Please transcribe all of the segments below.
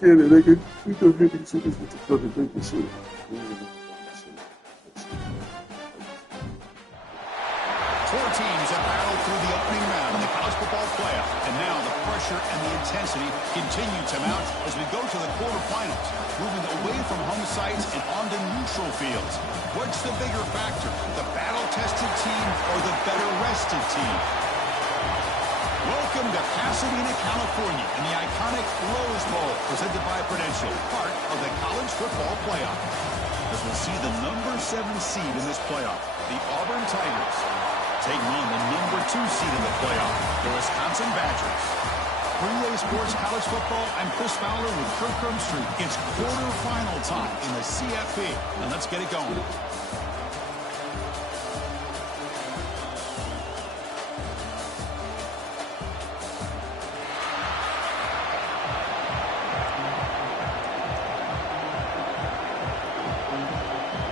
quiere, de que muchos vienen sin ese tipo de bendición. Four teams have battled through the opening round in the college football playoff, and now the pressure and the intensity continue to mount as we go to the quarterfinals, moving away from home sites and onto neutral fields. What's the bigger factor, the battle-tested team or the better-rested team? Welcome to Pasadena, California, in the iconic Rose Bowl, presented by Prudential, part of the college football playoff. As we'll see the number 7 seed in this playoff, the Auburn Tigers, taking on the number 2 seed in the playoff, the Wisconsin Badgers. Relay Sports College Football, I'm Chris Fowler with Kirk Street. It's quarterfinal time in the CFP. And let's get it going.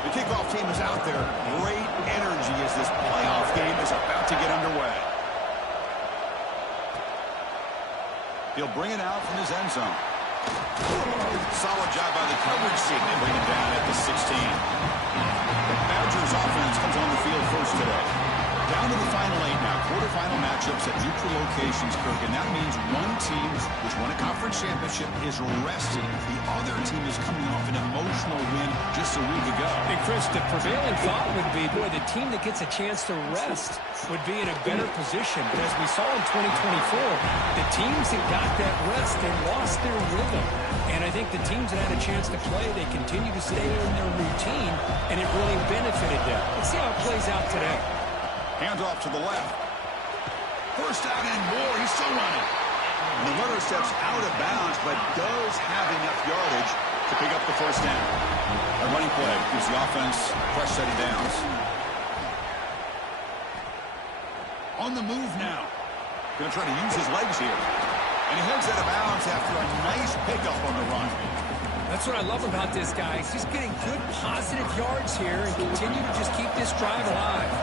The kickoff team is out there. Great energy as this playoff game is about to get underway. He'll bring it out from his end zone. Solid job by the coverage team. They bring it down at the 16. The Badgers offense comes on the field first today. Down to the final 8 now. Quarterfinal matchups at neutral locations, Kirk. And that means one team which won a conference championship is rested. The other team is coming off an emotional win just a week ago. And Chris, the prevailing thought would be, boy, the team that gets a chance to rest would be in a better position. But as we saw in 2024, the teams that got that rest, they lost their rhythm. And I think the teams that had a chance to play, they continue to stay in their routine, and it really benefited them. Let's see how it plays out today. Hands off to the left. First down and more. He's still running. And the runner steps out of bounds, but does have enough yardage to pick up the first down. A running play gives the offense a fresh set of downs. On the move now. Going to try to use his legs here. And he heads out of bounds after a nice pickup on the run. That's what I love about this guy. He's just getting good, positive yards here and continue to just keep this drive alive.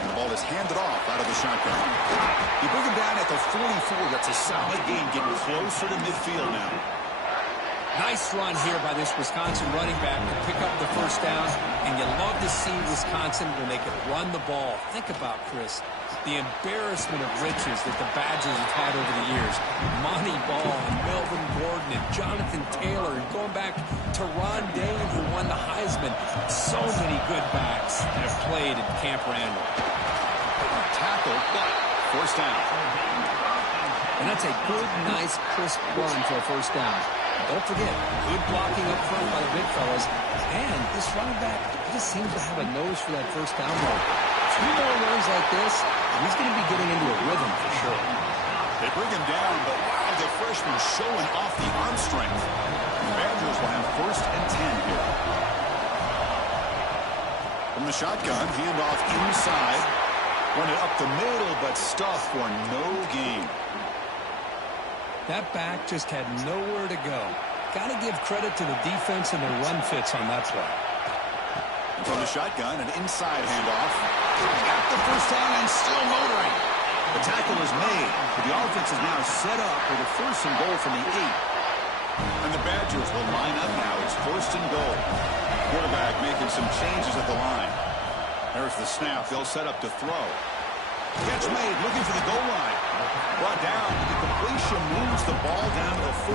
And the ball is handed off out of the shotgun. You bring him down at the 44. That's a solid gain, getting closer to midfield now. Nice run here by this Wisconsin running back to pick up the first down. And you love to see Wisconsin when they can run the ball. Think about, Chris, the embarrassment of riches that the Badgers have had over the years. Monty Ball and Melvin Gordon and Jonathan Taylor, and going back to Ron Dane, who won the Heisman. So many good backs that have played at Camp Randall. Tackle, but first down. And that's a good, nice, crisp run for a first down. Don't forget, good blocking up front by the big fellas. And this running back just seems to have a nose for that first down ball. 2 more runs like this, and he's going to be getting into a rhythm for sure. They bring him down, but wow, the freshman showing off the arm strength. The Badgers will have first and 10 here. From the shotgun, handoff inside. Run it up the middle, but stuffed for no gain. That back just had nowhere to go. Got to give credit to the defense and their run fits on that play. From the shotgun, an inside handoff. Got the first down and still motoring. The tackle is made, but the offense is now set up for the first and goal from the 8. And the Badgers will line up now. It's first and goal. Quarterback making some changes at the line. There's the snap. They'll set up to throw. Catch made, looking for the goal line. Brought down. The completion moves the ball down to the 4.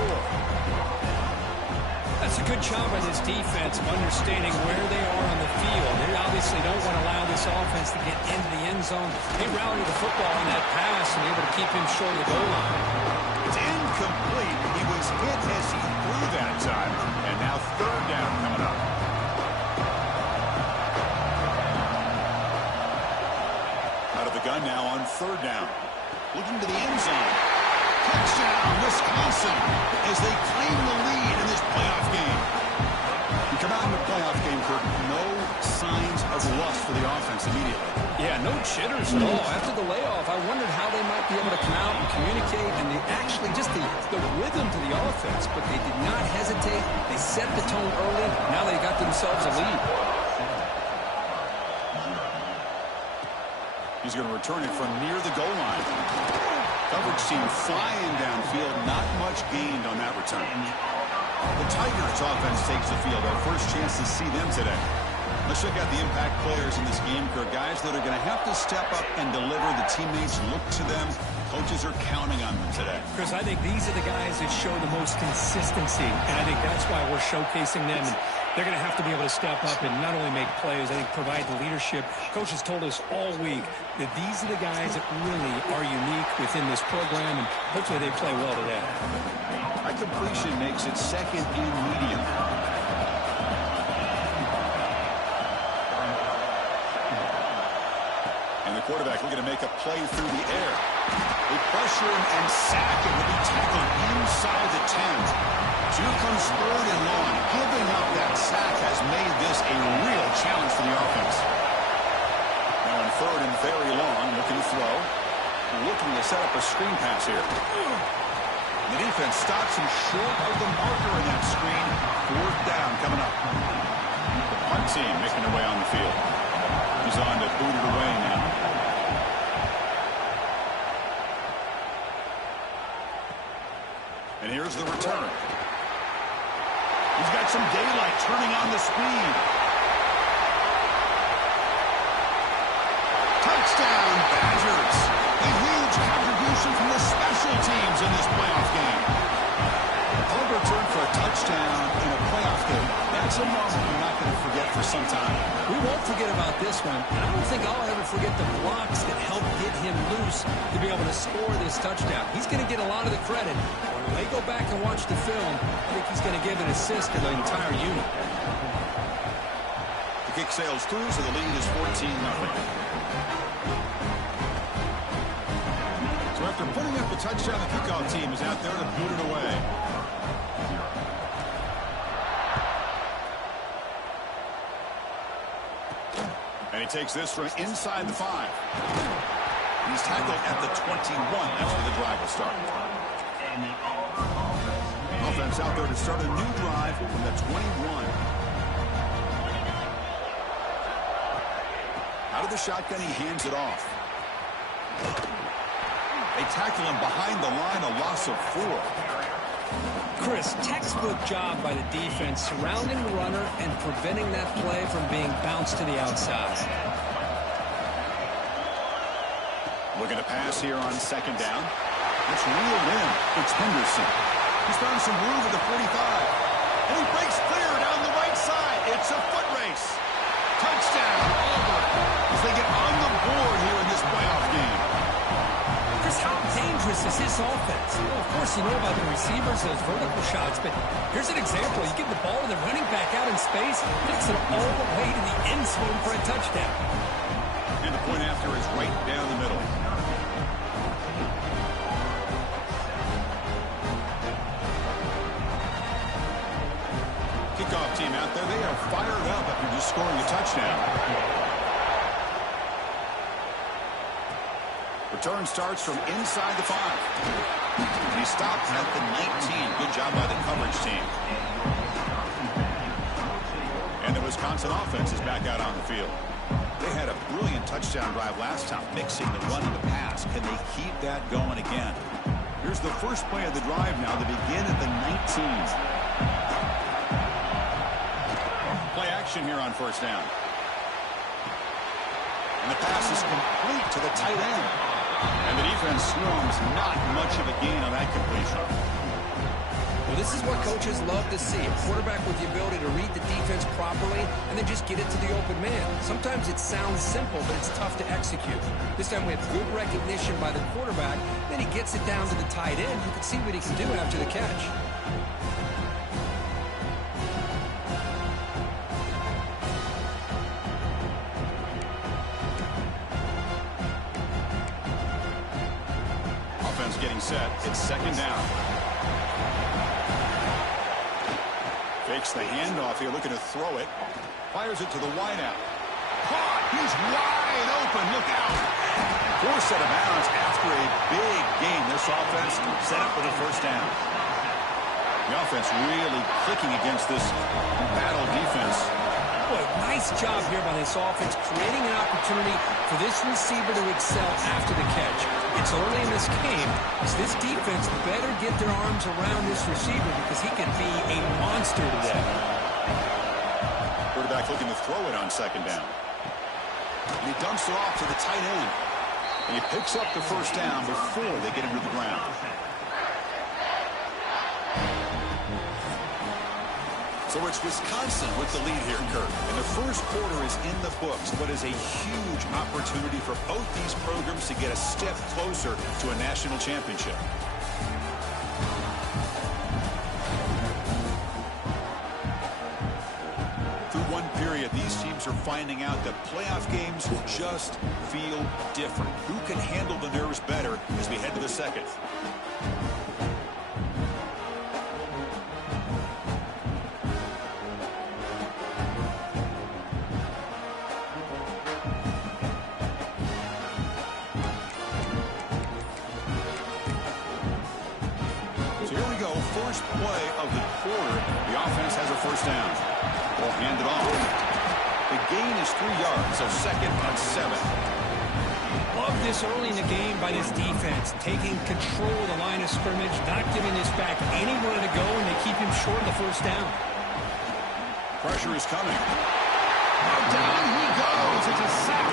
That's a good job by this defense of understanding where they are on the field. They obviously don't want to allow this offense to get into the end zone. They rallied the football on that pass and able to keep him short of the goal line. It's incomplete. He was hit as he threw that time. And now third down coming up. Out of the gun now on third down. Looking to the end zone. Touchdown, Wisconsin, as they claim the lead in this playoff game. You come out in the playoff game, Kirk, no signs of rust for the offense immediately. Yeah, no jitters at all. After the layoff, I wondered how they might be able to come out and communicate, and they actually just the rhythm to the offense, but they did not hesitate. They set the tone early. Now they got themselves a lead. He's going to return it from near the goal line. Coverage team flying downfield. Not much gained on that return. The Tigers offense takes the field. Our first chance to see them today. Let's check out the impact players in this game. Guys that are going to have to step up and deliver. The teammates look to them. Coaches are counting on them today. Chris, I think these are the guys that show the most consistency, and I think that's why we're showcasing them. And they're going to have to be able to step up and not only make plays, I think provide the leadership. Coaches told us all week that these are the guys that really are unique within this program, and hopefully they play well today. High completion makes it second and medium. And the quarterback looking to make a play through the air. They pressure him and sack him. Will be tackled inside the 10. Here comes third and long. Giving up that sack has made this a real challenge for the offense. Now in third and very long, looking to throw. Looking to set up a screen pass here. The defense stops him short of the marker in that screen. Fourth down coming up. The punt team making their way on the field. He's on to boot it away now. And here's the return. He's got some daylight turning on the speed. Touchdown, Badgers. A huge contribution from the special teams in this playoff game. Hubbard returned for a touchdown in a playoff game. That's a moment we're not going to forget for some time. We won't forget about this one, and I don't think I'll ever forget the blocks that helped get him loose to be able to score this touchdown. He's going to get a lot of the credit. When they go back and watch the film, I think he's going to give an assist to the entire unit. The kick sails through, so the lead is 14-0. So after putting up the touchdown, the kickoff team is out there to boot it away. And he takes this from inside the 5. He's tackled at the 21. That's where the drive will start. Offense out there to start a new drive from the 21. Out of the shotgun, he hands it off. They tackle him behind the line, a loss of 4. Chris, textbook job by the defense surrounding the runner and preventing that play from being bounced to the outside. Looking to pass here on second down. It's reeled in. It's Henderson. He's found some room at the 45. And he breaks clear down the right side. It's a foot race. Touchdown, Auburn, as they get on the board here in this playoff game. Chris, how dangerous is this offense? Well, of course, you know about the receivers, those vertical shots, but here's an example. You give the ball to the running back out in space, takes it all the way to the end zone for a touchdown. And the point after is right down the middle. Kickoff team out there, they are fired up after just scoring a touchdown. Return starts from inside the 5. He stopped at the 19. Good job by the coverage team. And the Wisconsin offense is back out on the field. They had a brilliant touchdown drive last time, mixing the run and the pass. Can they keep that going again? Here's the first play of the drive now. They begin at the 19. Play action here on first down. And the pass is complete to the tight end. And the defense swarms, not much of a gain on that completion. Well, this is what coaches love to see. A quarterback with the ability to read the defense properly and then just get it to the open man. Sometimes it sounds simple, but it's tough to execute. This time we have good recognition by the quarterback. Then he gets it down to the tight end. You can see what he can do after the catch. Getting set. It's second down. Fakes the handoff here, looking to throw it. Fires it to the wideout. Caught! He's wide open. Look out! Forced out of bounds after a big gain. This offense set up for the first down. The offense really clicking against this battle defense. Boy, nice job here by this offense, creating an opportunity for this receiver to excel after the catch. It's early in this game, so this defense better get their arms around this receiver because he can be a monster today. Quarterback looking to throw it on second down. And he dumps it off to the tight end. And he picks up the first down before they get him to the ground. So it's Wisconsin with the lead here, Kurt. And the first quarter is in the books, but is a huge opportunity for both these programs to get a step closer to a national championship. Through one period, these teams are finding out that playoff games just feel different. Who can handle the nerves better as we head to the second? First play of the quarter, the offense has a first down. Will hand it off. The gain is 3 yards, so second and 7. Love this early in the game by this defense, taking control of the line of scrimmage, not giving this back anywhere to go, and they keep him short of the first down. Pressure is coming. Now down he goes. It's a sack.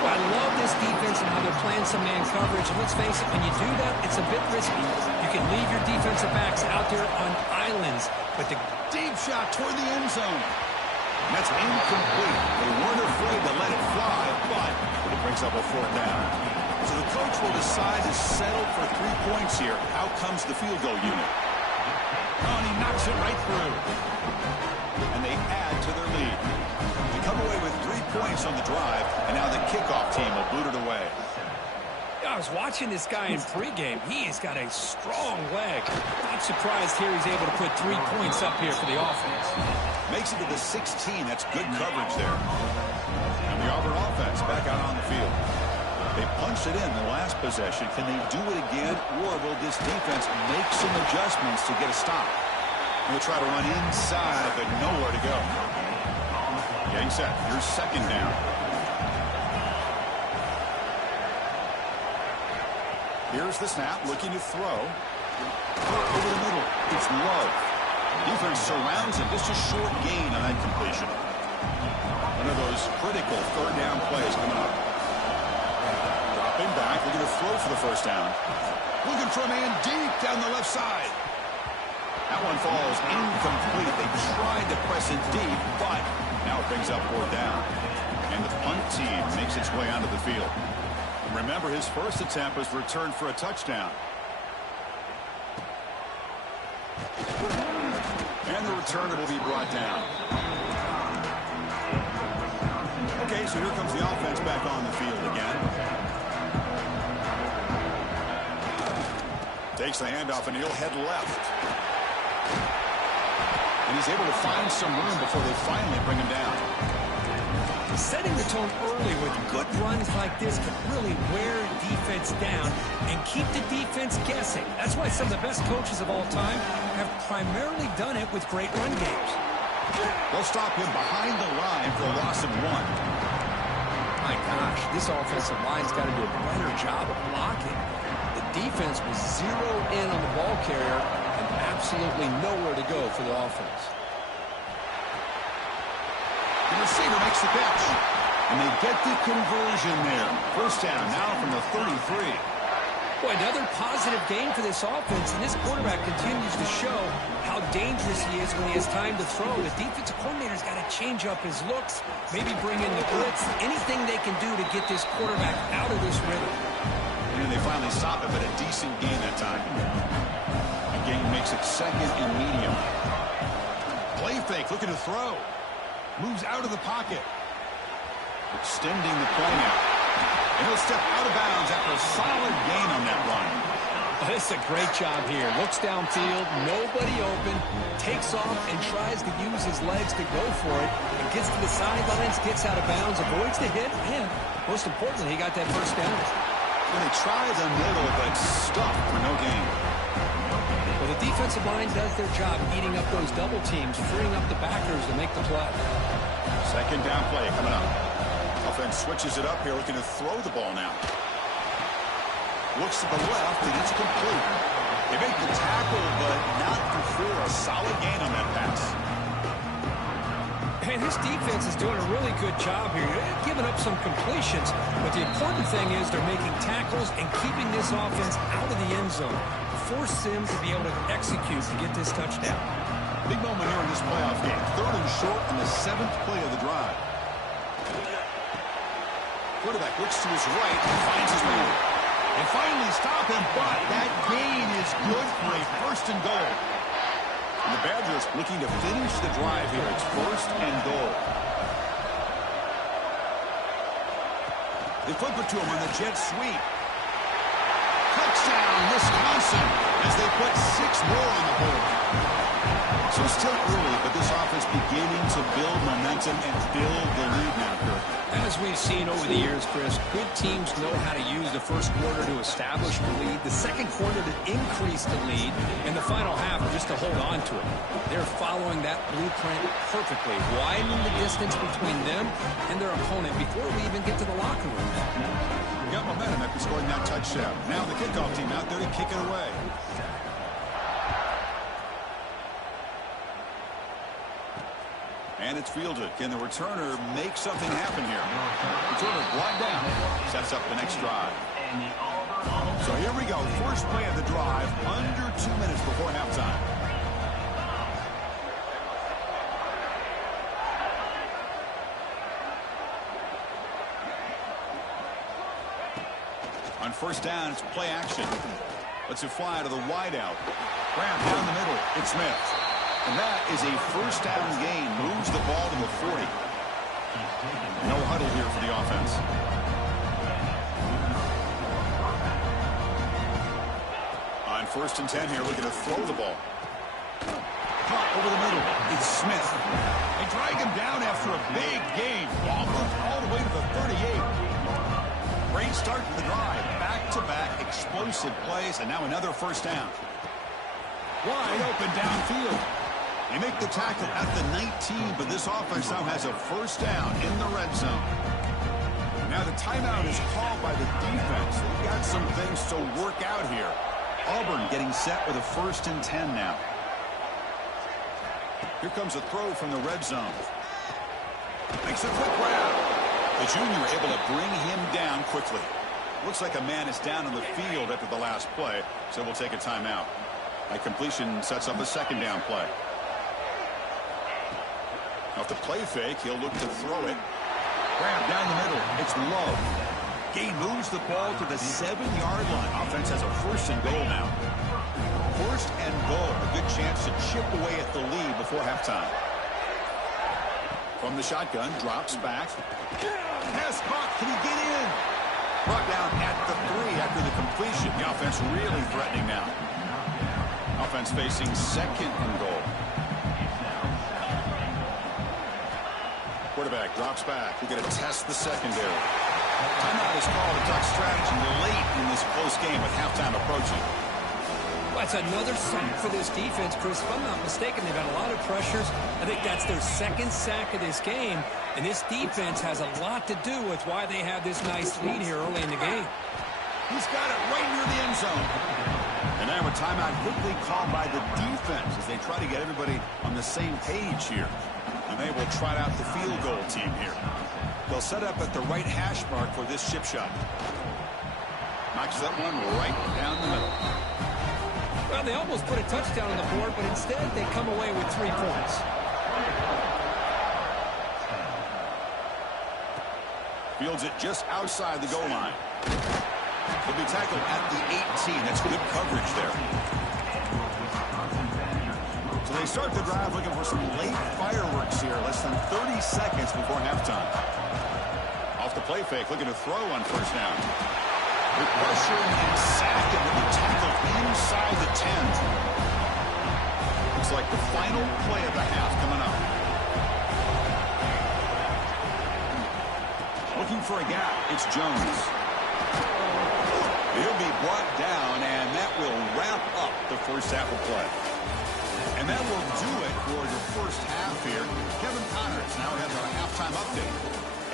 Well, I love this defense and how they're playing some man coverage. And let's face it, when you do that, it's a bit risky. You can leave your defensive backs out there on islands, but the Deep shot toward the end zone. And that's incomplete. They weren't afraid to let it fly, but it brings up a fourth down. So the coach will decide to settle for 3 points here. Out comes the field goal unit. Oh, and he knocks it right through. And they add to their lead. They come away with 3 points on the drive, and now the kickoff team will boot it away. I was watching this guy in pregame. He's got a strong leg. Not surprised here he's able to put 3 points up here for the offense. Makes it to the 16. That's good coverage there. And the Auburn offense back out on the field. They punched it in the last possession. Can they do it again, or will this defense make some adjustments to get a stop? We'll try to run inside, but nowhere to go. Getting set. Here's second down. Here's the snap, looking to throw. Over the middle, it's Love. Defense surrounds him, just a short gain on that completion. One of those critical third down plays coming up. Dropping back, looking to throw for the first down. Looking for a man deep down the left side. That one falls incomplete. They tried to press it deep, but now it brings up fourth down. And the punt team makes its way onto the field. Remember, his first attempt was returned for a touchdown. And the returner will be brought down. Okay, so here comes the offense back on the field again. Takes the handoff, and he'll head left. And he's able to find some room before they finally bring him down. Setting the tone early with good runs like this can really wear defense down and keep the defense guessing. That's why some of the best coaches of all time have primarily done it with great run games. They'll stop him behind the line for a loss of 1. My gosh, this offensive line's got to do a better job of blocking. The defense was zeroed in on the ball carrier and absolutely nowhere to go for the offense. The receiver makes the catch. And they get the conversion there. First down now from the 33. Boy, another positive game for this offense, and this quarterback continues to show how dangerous he is when he has time to throw. The defensive coordinator's got to change up his looks, maybe bring in the blitz, anything they can do to get this quarterback out of this rhythm. And they finally stop him, but a decent gain that time. The gain makes it second and medium. Play fake, looking to throw. Moves out of the pocket. Extending the play now. And he'll step out of bounds after a solid gain on that run. This is a great job here. Looks downfield, nobody open, takes off and tries to use his legs to go for it, and gets to the sidelines, gets out of bounds, avoids the hit, and most importantly, he got that first down. And they try the middle, but stuck for no gain. Well, the defensive line does their job eating up those double teams, freeing up the backers to make the play. Second down play coming up. Offense switches it up here, looking to throw the ball now. Looks to the left, and it's complete. They make the tackle, but not before a solid gain on that pass. And this defense is doing a really good job here. They're giving up some completions, but the important thing is they're making tackles and keeping this offense out of the end zone. Force them to be able to execute to get this touchdown. Big moment here in this playoff game. 3rd and short in the 7th play of the drive. Quarterback looks to his right and finds his man. They finally stop him, but that gain is good for a 1st and goal. And the Badgers looking to finish the drive here. It's 1st and goal. They flip it to him on the jet sweep. Touchdown, Wisconsin, as they put 6 more on the board. So still early, but this offense beginning to build momentum and build the lead now, Kirk. As we've seen over the years, Chris, good teams know how to use the first quarter to establish the lead, the second quarter to increase the lead, and the final half just to hold on to it. They're following that blueprint perfectly, widening the distance between them and their opponent before we even get to the locker room. Got momentum after scoring that touchdown. Now the kickoff team out there to kick it away. And it's fielded. Can the returner make something happen here? Returner brought down. Sets up the next drive. So here we go. First play of the drive. Under 2 minutes before halftime. On first down, it's play action. Lets it fly to the wideout. Graham down the middle. It's Smith. And that is a 1st down gain. Moves the ball to the 40. No huddle here for the offense. On 1st and 10 here, looking to throw the ball. Caught over the middle. It's Smith. They drag him down after a big gain. Ball moved all the way to the 38. Great start to the drive. Back-to-back explosive plays, and now another 1st down. Wide open downfield. They make the tackle at the 19, but this offense now has a 1st down in the red zone. Now the timeout is called by the defense. They've got some things to work out here. Auburn getting set with a 1st and 10 now. Here comes a throw from the red zone. Makes a quick grab. The junior able to bring him down quickly. Looks like a man is down on the field after the last play, so we'll take a timeout. That completion sets up a 2nd down play. Off the play fake, he'll look to throw it. Grab down the middle. It's Love. Gain moves the ball to the 7-yard line. Offense has a 1st and goal now. 1st and goal. A good chance to chip away at the lead before halftime. From the shotgun, drops back. Pass caught. Can he get in? Brought down at the 3 after the completion. The offense really threatening now. Offense facing 2nd and goal. Quarterback drops back. We're going to test the secondary. Timeout is called to talk strategy late in this close game with halftime approaching. Well, that's another sack for this defense, Chris. If I'm not mistaken, they've had a lot of pressures. I think that's their 2nd sack of this game. And this defense has a lot to do with why they have this nice lead here early in the game. He's got it right near the end zone. And now a timeout quickly called by the defense as they try to get everybody on the same page here. And they will trot out the field goal team here. They'll set up at the right hash mark for this chip shot. Knocks that one right down the middle. Well, they almost put a touchdown on the board, but instead they come away with 3 points. Fields it just outside the goal line. He'll be tackled at the 18. That's good coverage there. So they start the drive looking for some late fireworks here. Less than 30 seconds before halftime. Off the play fake, looking to throw on 1st down. With pressure and sack, and will be tackled inside the 10. Looks like the final play of the half coming up. Looking for a gap, it's Jones. He'll be brought down, and that will wrap up the 1st half of play. And that will do it for the 1st half here. Kevin Connors now has our halftime update.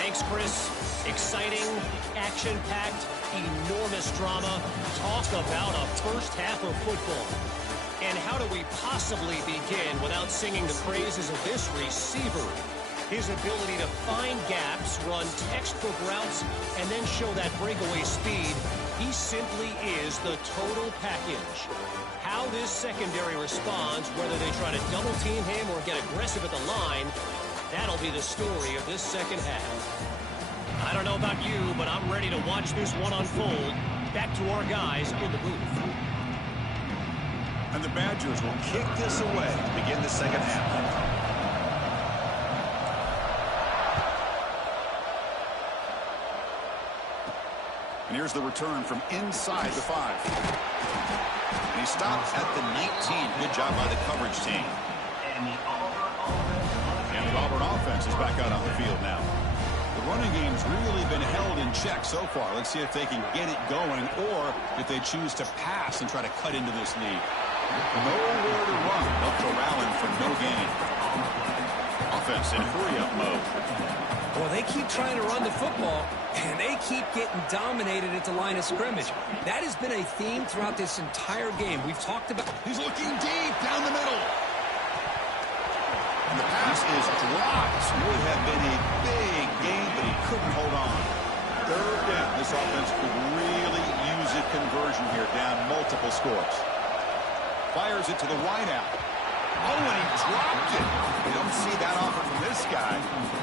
Hey, Thanks, Chris. Exciting, action-packed, enormous drama. Talk about a first half of football. And how do we possibly begin without singing the praises of this receiver? His ability to find gaps, run textbook routes, and then show that breakaway speed. He simply is the total package. How this secondary responds, whether they try to double team him or get aggressive at the line, that'll be the story of this second half. I don't know about you, but I'm ready to watch this one unfold. Back to our guys in the booth. And the Badgers will kick this away to begin the second half. And here's the return from inside the 5. And he stops at the 19. Good job by the coverage team. And the Auburn offense is back out on the field now. The running game's really been held in check so far. Let's see if they can get it going or if they choose to pass and try to cut into this lead. Nowhere to run. They'll corral him for no gain. Offense in hurry-up mode. Well, they keep trying to run the football, and they keep getting dominated at the line of scrimmage. That has been a theme throughout this entire game. We've talked about... He's looking deep down the middle. And the pass is dropped. Would have been a big gain, but he couldn't hold on. Third down. This offense could really use a conversion here, down multiple scores. Fires it to the wideout. Oh, and he dropped it. You don't see that often from this guy.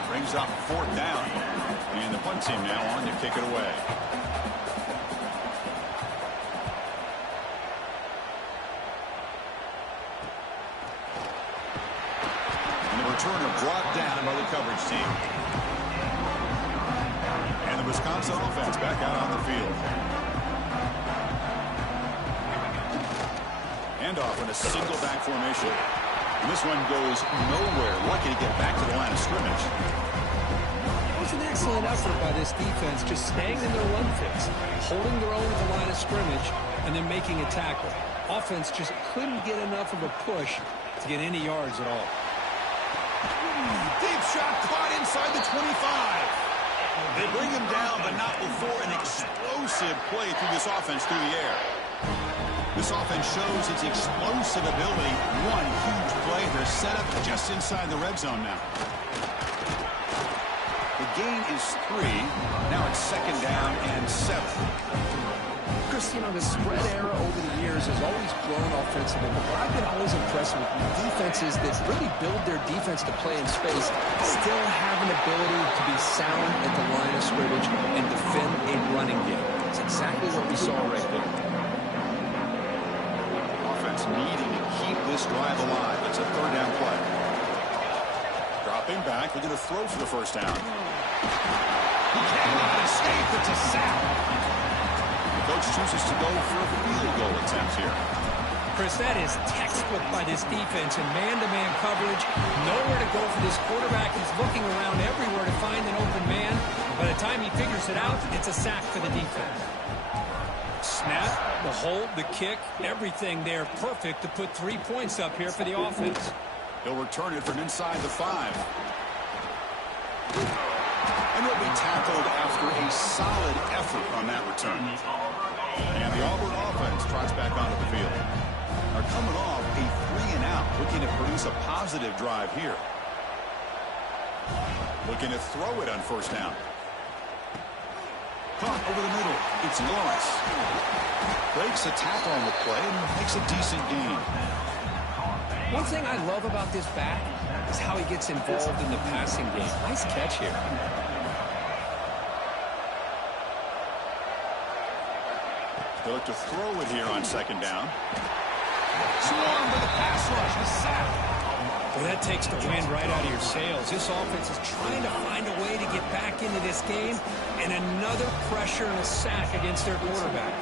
Brings up 4th down. And the punt team now on to kick it away. And the returner brought down by the coverage team. And the Wisconsin offense back out on the field. Handoff in a single back formation. And this one goes nowhere. Lucky to get back to the line of scrimmage. It was an excellent effort by this defense, just staying in their run fix, holding their own at the line of scrimmage, and then making a tackle. Offense just couldn't get enough of a push to get any yards at all. Deep shot caught inside the 25. They bring him down, but not before an explosive play through this offense through the air. This offense shows its explosive ability. One huge play. They're set up just inside the red zone now. The gain is 3. Now it's 2nd down and 7. Chris, you know, the spread era over the years has always grown offensively, but what I've been always impressed with defenses that really build their defense to play in space still have an ability to be sound at the line of scrimmage and defend a running game. It's exactly what we saw right there. Needing to keep this drive alive. It's a 3rd down play. Dropping back, looking to throw for the 1st down. He cannot escape. It's a sack. The coach chooses to go for a field goal attempt here. Chris, that is textbook by this defense in man-to-man coverage. Nowhere to go for this quarterback. He's looking around everywhere to find an open man. By the time he figures it out, it's a sack for the defense. Snap, the hold, the kick, everything there perfect to put 3 points up here for the offense. He'll return it from inside the 5. And he'll be tackled after a solid effort on that return. And the Auburn offense trots back onto the field. Are coming off a 3-and-out, looking to produce a positive drive here. Looking to throw it on 1st down. Caught over the middle. It's Lawrence. Breaks a tackle on the play and makes a decent gain. One thing I love about this back is how he gets involved in the passing game. Nice catch here. They look to throw it here on 2nd down. Swarmed with a pass rush. The sack. Well, that takes the wind right out of your sails. This offense is trying to find a way to get back into this game, and another pressure and a sack against their quarterback.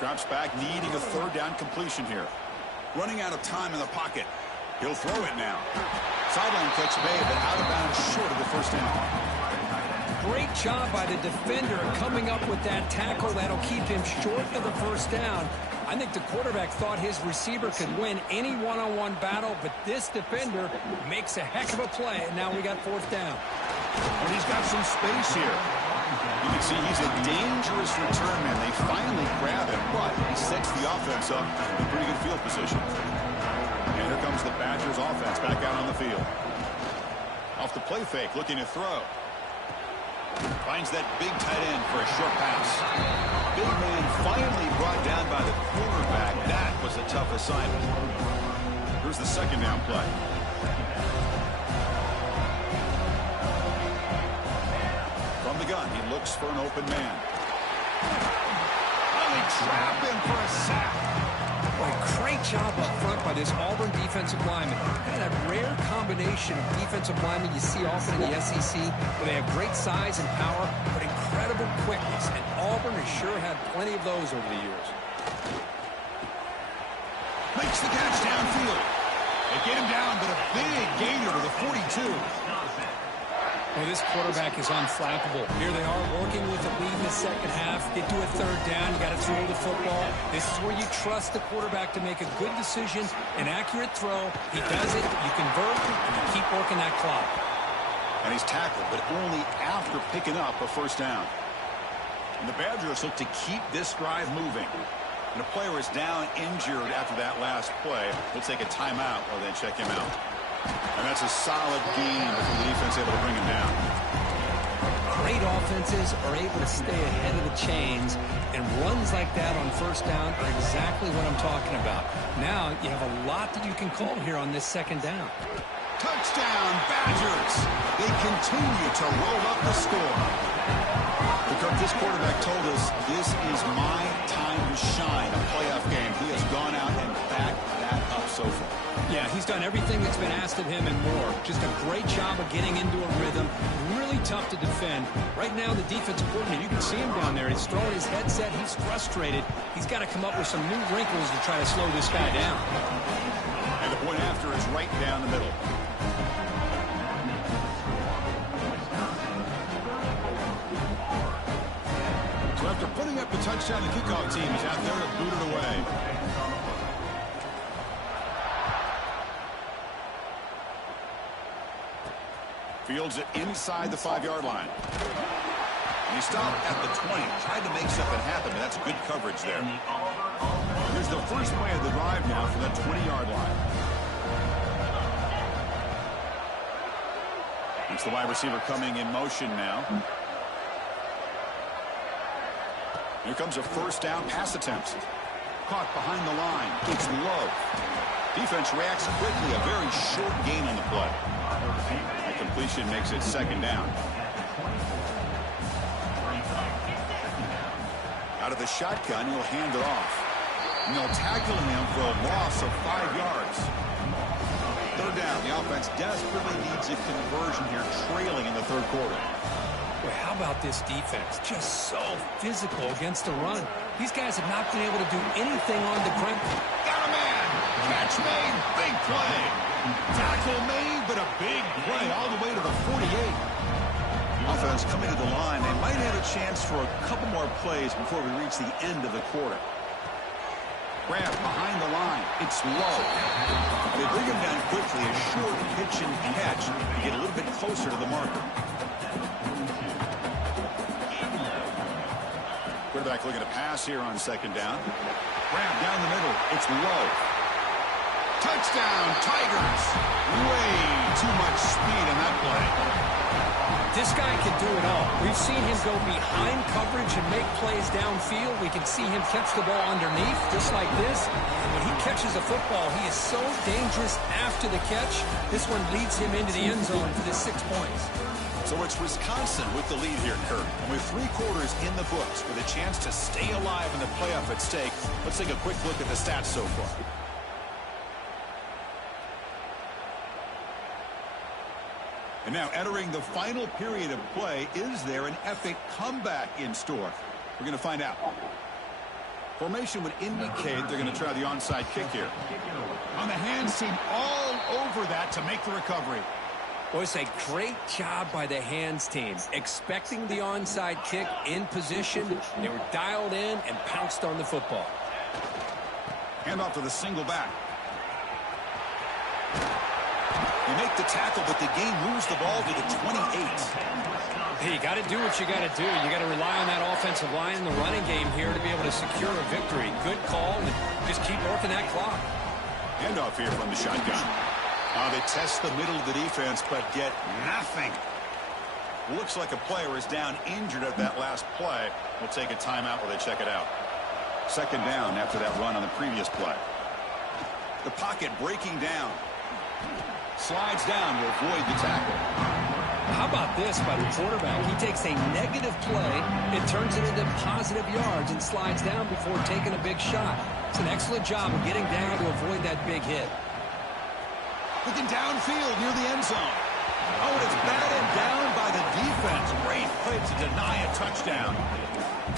Drops back, needing a 3rd down completion here. Running out of time in the pocket. He'll throw it now. Sideline catch made, but out of bounds short of the 1st down. Great job by the defender coming up with that tackle that'll keep him short of the 1st down. I think the quarterback thought his receiver could win any one-on-one battle, but this defender makes a heck of a play, and now we got fourth down. And he's got some space here. You can see he's a dangerous return man. They finally grab him, but he sets the offense up in pretty good field position. And here comes the Badgers offense back out on the field. Off the play fake, looking to throw. Finds that big tight end for a short pass. Big man finally brought down by the quarterback. That was a tough assignment. Here's the second down play. From the gun, he looks for an open man. Oh, they trap him for a sack. Boy, great job up front by this Auburn defensive lineman. Kind of that rare combination of defensive linemen you see often in the SEC, where they have great size and power, but incredible quickness. And Auburn has sure had plenty of those over the years. Makes the catch downfield. They get him down, but a big gainer to the 42. Well, this quarterback is unflappable. Here they are working with a lead in the second half. Get to a third down. You got to throw the football. This is where you trust the quarterback to make a good decision, an accurate throw. He does it. You convert, and you keep working that clock. And he's tackled, but only after picking up a first down. And the Badgers look to keep this drive moving. And a player is down injured after that last play. We'll take a timeout or then check him out. And that's a solid gain before the defense able to bring him down. Great offenses are able to stay ahead of the chains, and runs like that on first down are exactly what I'm talking about. Now you have a lot that you can call here on this second down. Touchdown, Badgers! They continue to roll up the score. Because this quarterback told us this is my time to shine, a playoff game. He has gone out and backed that up so far. Yeah, he's done everything that's been asked of him and more. Just a great job of getting into a rhythm. Really tough to defend. Right now, the defensive coordinator, you can see him down there. He's throwing his headset. He's frustrated. He's got to come up with some new wrinkles to try to slow this guy down. And the point after is right down the middle. So after putting up the touchdown, the kickoff team is out there to boot it away. Fields it inside the 5-yard line. And he stopped at the 20. Tried to make something happen, but that's good coverage there. Here's the first play of the drive now for that 20-yard line. It's the wide receiver coming in motion now. Here comes a first down pass attempt. Caught behind the line. It's low. Defense reacts quickly. A very short gain on the play. That completion makes it second down. Out of the shotgun, he'll hand it off. And they'll tackle him for a loss of 5 yards. Third down. The offense desperately needs a conversion here, trailing in the third quarter. Boy, how about this defense? Just so physical against the run. These guys have not been able to do anything on the ground. Got a man. Catch made. Big play. Tackle made, but a big play all the way to the 48. Offense coming to the line. They might have a chance for a couple more plays before we reach the end of the quarter. Grab behind the line. It's low. They bring him down quickly. A short pitch and catch to get a little bit closer to the marker. Quarterback looking to pass here on second down. Grab down the middle. It's low. Touchdown, Tigers. Way too much speed in that play. This guy can do it all. We've seen him go behind coverage and make plays downfield. We can see him catch the ball underneath, just like this. And when he catches a football, he is so dangerous after the catch. This one leads him into the end zone for the 6 points. So it's Wisconsin with the lead here, Kurt. And with 3 quarters in the books with a chance to stay alive in the playoff at stake, let's take a quick look at the stats so far. And now entering the final period of play, is there an epic comeback in store? We're going to find out. Formation would indicate they're going to try the onside kick here. On the hands team all over that to make the recovery. Well, it's a great job by the hands team. Expecting the onside kick in position. They were dialed in and pounced on the football. Hand off to the single back. They make the tackle, but the game moves the ball to the 28. Hey, you got to do what you got to do. You got to rely on that offensive line in the running game here to be able to secure a victory. Good call, and just keep working that clock. Handoff here from the shotgun. They test the middle of the defense, but get nothing. Looks like a player is down injured at that last play. We'll take a timeout while they check it out. Second down after that run on the previous play. The pocket breaking down. Slides down to avoid the tackle. How about this by the quarterback? He takes a negative play, it turns it into positive yards, and slides down before taking a big shot. It's an excellent job of getting down to avoid that big hit. Looking downfield near the end zone. Oh, and it's batted down by the defense. Great play to deny a touchdown.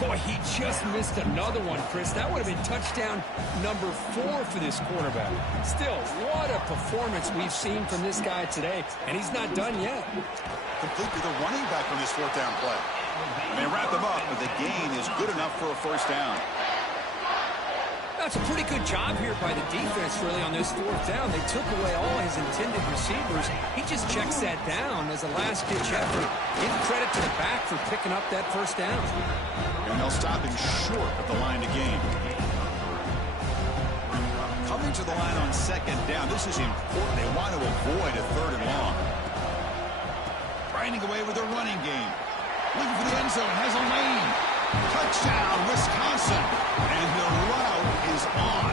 Boy, he just missed another one, Chris. That would have been touchdown number 4 for this quarterback. Still, what a performance we've seen from this guy today, and he's not done yet. Complete with a running back on this fourth down play. And they wrap him up, but the gain is good enough for a first down. That's a pretty good job here by the defense, really, on this fourth down. They took away all his intended receivers. He just checks that down as a last-ditch effort. Give credit to the back for picking up that first down. And they'll stop him short of the line to gain. Coming to the line on second down. This is important. They want to avoid a third and long. Grinding away with their running game. Looking for the end zone. Has a lane. Touchdown, Wisconsin. And the route is on.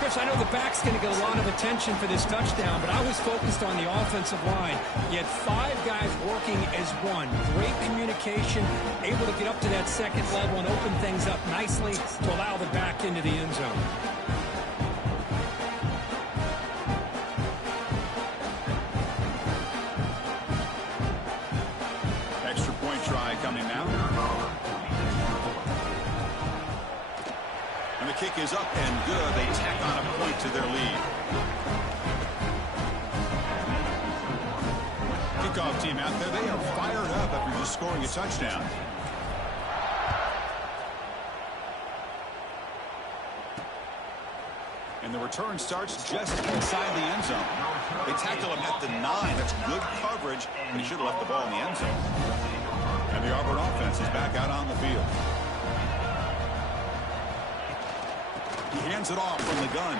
Chris, I know the back's going to get a lot of attention for this touchdown, but I was focused on the offensive line. You had 5 guys working as one. Great communication, able to get up to that second level and open things up nicely to allow the back into the end zone. Extra point try coming now. And the kick is up and good. They tack on a point to their lead. Kickoff team out there. They are fired up after just scoring a touchdown. And the return starts just inside the end zone. They tackle him at the 9. That's good coverage, and he should have left the ball in the end zone. And the Auburn offense is back out on the field. He hands it off from the gun.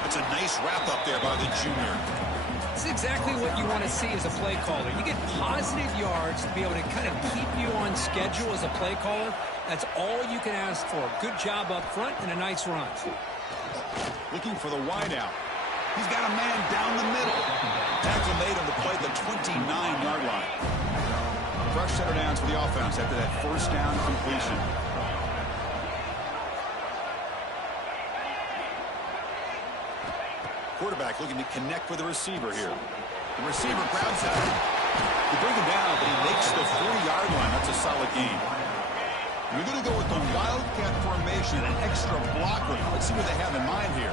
That's a nice wrap up there by the junior. It's exactly what you want to see as a play caller. You get positive yards to be able to kind of keep you on schedule as a play caller. That's all you can ask for. Good job up front and a nice run. Looking for the wideout. He's got a man down the middle. Tackle made on the play at the 29-yard line. Fresh center downs for the offense after that first down completion. Quarterback looking to connect with the receiver here. The receiver grabs it. They bring him down, but he makes the 40-yard line. That's a solid gain. We're going to go with the Wildcat formation, an extra blocker. Let's see what they have in mind here.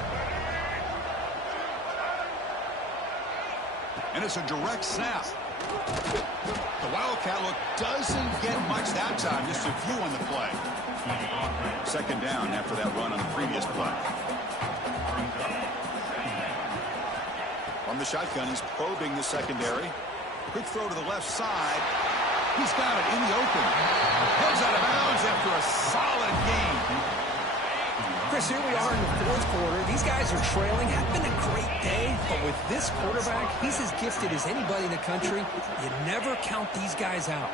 And it's a direct snap. The Wildcat look doesn't get much that time, just a few on the play. Second down after that run on the previous play. From the shotgun, he's probing the secondary. Quick throw to the left side. He's got it in the open. Heads out of bounds after a solid game. Chris, here we are in the fourth quarter. These guys are trailing. Had been a great day, but with this quarterback, he's as gifted as anybody in the country. You never count these guys out.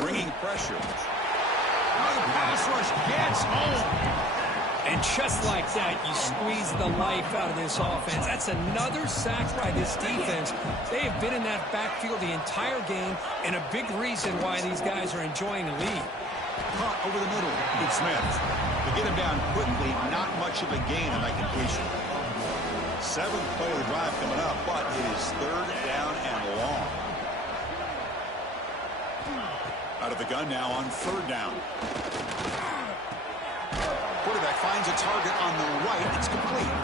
Bringing pressure. Oh, the pass rush gets home. And just like that, you squeeze the life out of this offense. That's another sack by this defense. They have been in that backfield the entire game, and a big reason why these guys are enjoying the lead. Caught over the middle. Good Smith. To get him down quickly, not much of a gain on that completion. 7th play of the drive coming up, but it is 3rd down and long. Out of the gun now on 3rd down. Quarterback finds a target on the right. It's complete.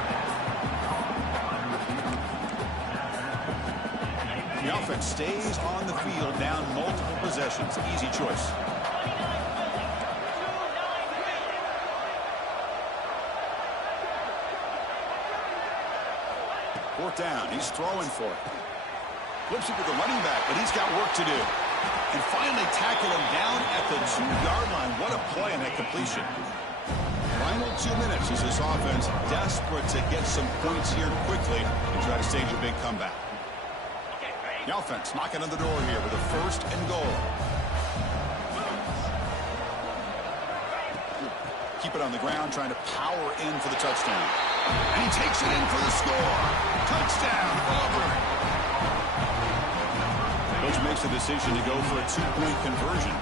The offense stays on the field, down multiple possessions. Easy choice. Fourth down. He's throwing for it. Flips it to the running back, but he's got work to do. And finally tackle him down at the 2-yard line. What a play on that completion. Final 2 minutes as this offense desperate to get some points here quickly and try to stage a big comeback. The offense knocking on the door here with a 1st and goal. Keep it on the ground, trying to power in for the touchdown. And he takes it in for the score. Touchdown, Auburn. Coach makes the decision to go for a 2-point conversion.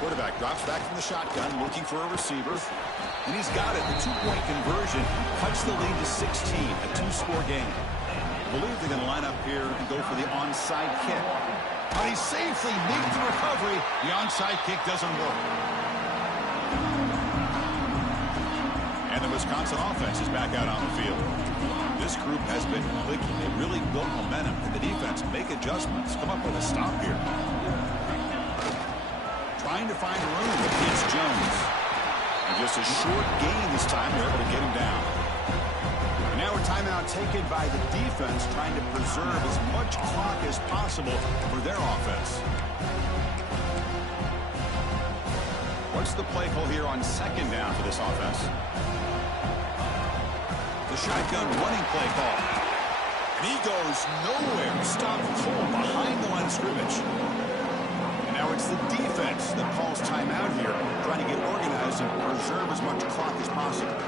Quarterback drops back from the shotgun, looking for a receiver. And he's got it. The 2-point conversion cuts the lead to 16, a 2-score game. I believe they're going to line up here and go for the onside kick. But he safely makes the recovery. The onside kick doesn't work. And the Wisconsin offense is back out on the field. This group has been clicking. They really built momentum. And the defense make adjustments. Come up with a stop here. Trying to find room against Jones. And just a short gain this time. They're able to get him down. And now a timeout taken by the defense, trying to preserve as much clock as possible for their offense. What's the play call here on 2nd down for this offense? The shotgun running play call. And he goes nowhere. Stopped cold behind the line of scrimmage. And now it's the defense that calls timeout here, trying to get organized and preserve as much clock as possible.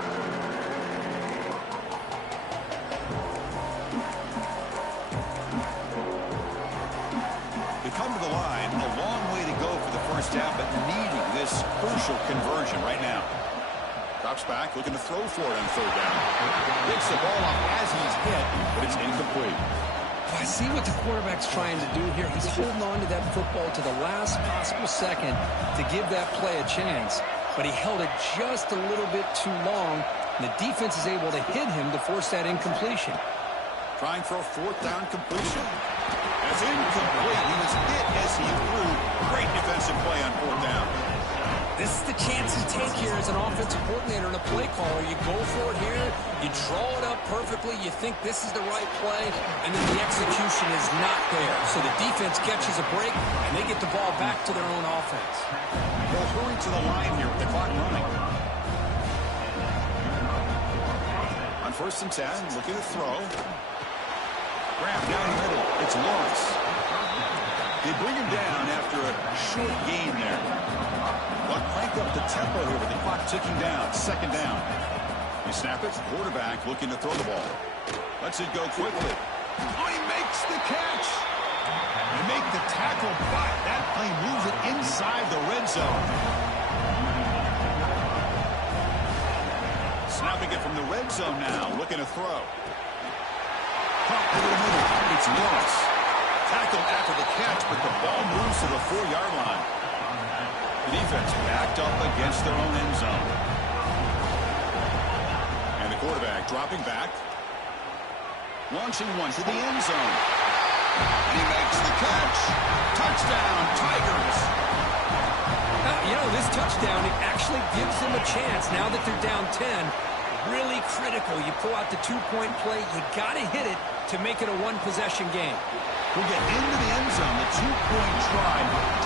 They come to the line, a long way to go for the 1st down, but needing this crucial conversion right now. Drops back, looking to throw for it on 3rd down. Picks the ball off as he's hit, but it's incomplete. I see what the quarterback's trying to do here. He's holding on to that football to the last possible second to give that play a chance. But he held it just a little bit too long, and the defense is able to hit him to force that incompletion. Trying for a 4th down completion. That's incomplete. He was hit as he threw. Great defensive play on 4th down. This is the chance you take here as an offensive coordinator and a play caller. You go for it here, you draw it up perfectly, you think this is the right play, and then the execution is not there. So the defense catches a break, and they get the ball back to their own offense. They'll hurry to the line here with the clock running. On 1st and 10, looking to throw. Grab down the middle. It's Lawrence. They bring him down after a short gain there. But crank up the tempo here with the clock ticking down. 2nd down. They snap it. Quarterback looking to throw the ball. Lets it go quickly. Oh, he makes the catch. They make the tackle, but that play moves it inside the red zone. Snapping it from the red zone now. Looking to throw. Pump over the middle. It's Lawrence. Tackled after the catch, but the ball moves to the 4-yard line. The defense backed up against their own end zone. And the quarterback dropping back. Launching one to the end zone. And he makes the catch. Touchdown, Tigers. You know, this touchdown, it actually gives them a chance now that they're down 10. Really critical. You pull out the 2-point play. You got to hit it to make it a 1-possession game. We'll get into the end zone. The 2-point try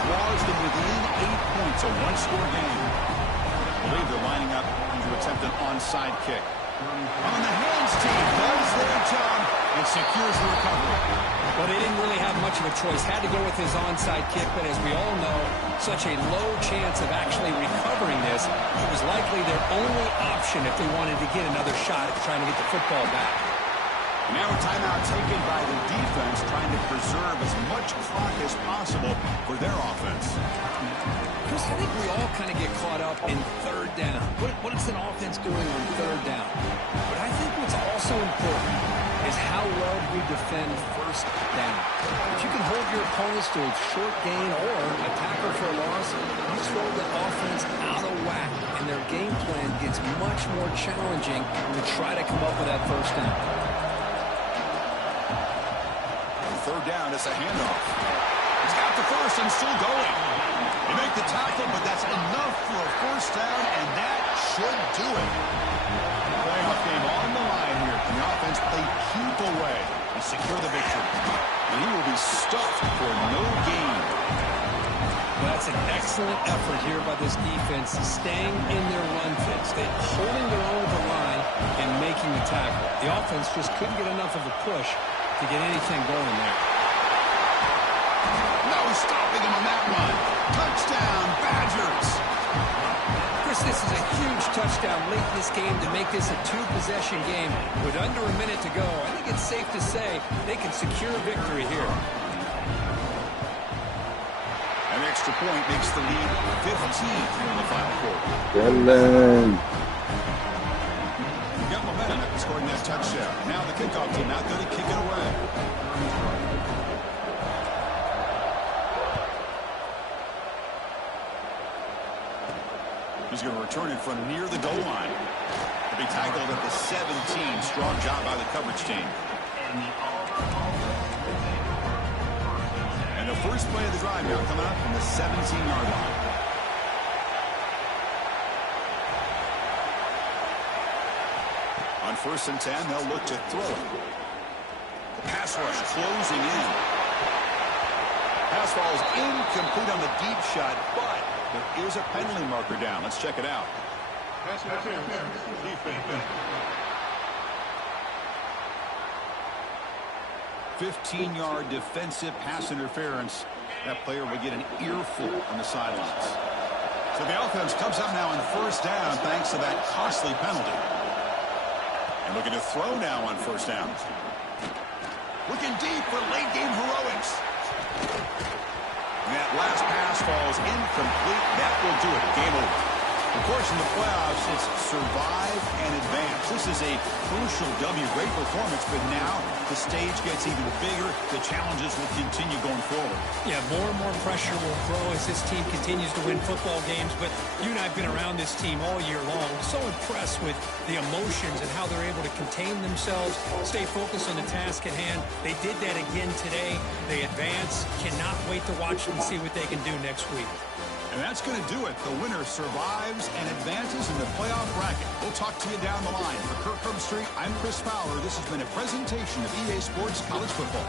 draws them within 8 points, a 1-score game. I believe they're lining up to attempt an onside kick. On the hands team does their job and secures the recovery. Well, they didn't really have much of a choice. Had to go with his onside kick, but as we all know, such a low chance of actually recovering this. It was likely their only option if they wanted to get another shot at trying to get the football back. Now a timeout taken by the defense, trying to preserve as much clock as possible for their offense. Chris, I think we all kind of get caught up in 3rd down. What is an offense doing on 3rd down? But I think what's also important is how well we defend 1st down. If you can hold your opponents to a short gain or a tackle for a loss, you throw the offense out of whack, and their game plan gets much more challenging to try to come up with that 1st down. 3rd down, it's a handoff. He's got the first and still going. They make the tackle, but that's enough for a 1st down, and that should do it. Playoff game on the secure the victory. And he will be stuffed for no gain. Well, that's an excellent effort here by this defense, staying in their run fits. They're holding their own at the line and making the tackle. The offense just couldn't get enough of a push to get anything going there. No stopping him on that one. Touchdown, Badgers. Chris, this is a huge touchdown late in this game to make this a two-possession game. With under a minute to go, I think it's safe to say they can secure victory here. An extra point makes the lead 15 in the final quarter. Got momentum after scoring that touchdown. Now the kickoff team out there to kick it away. He's going to return it from near the goal line. He'll be tackled at the 17. Strong job by the coverage team. And the first play of the drive now coming up from the 17-yard line. On 1st and 10, they'll look to throw it. The pass rush closing in. Pass falls incomplete on the deep shot, but there is a penalty marker down. Let's check it out. 15-yard defensive pass interference. That player will get an earful on the sidelines. So the offense comes up now on 1st down thanks to that costly penalty. And looking to throw now on 1st down. Looking deep for late-game heroics. And that last pass falls incomplete. That will do it. Game over. Of course, in the playoffs, it's survive and advance. This is a crucial W. Great performance, but now the stage gets even bigger. The challenges will continue going forward. Yeah, more and more pressure will grow as this team continues to win football games. But you and I have been around this team all year long. So impressed with the emotions and how they're able to contain themselves, stay focused on the task at hand. They did that again today. They advance. Cannot wait to watch them and see what they can do next week. And that's going to do it. The winner survives and advances in the playoff bracket. We'll talk to you down the line. For Kirk Herbstreit, I'm Chris Fowler. This has been a presentation of EA Sports College Football.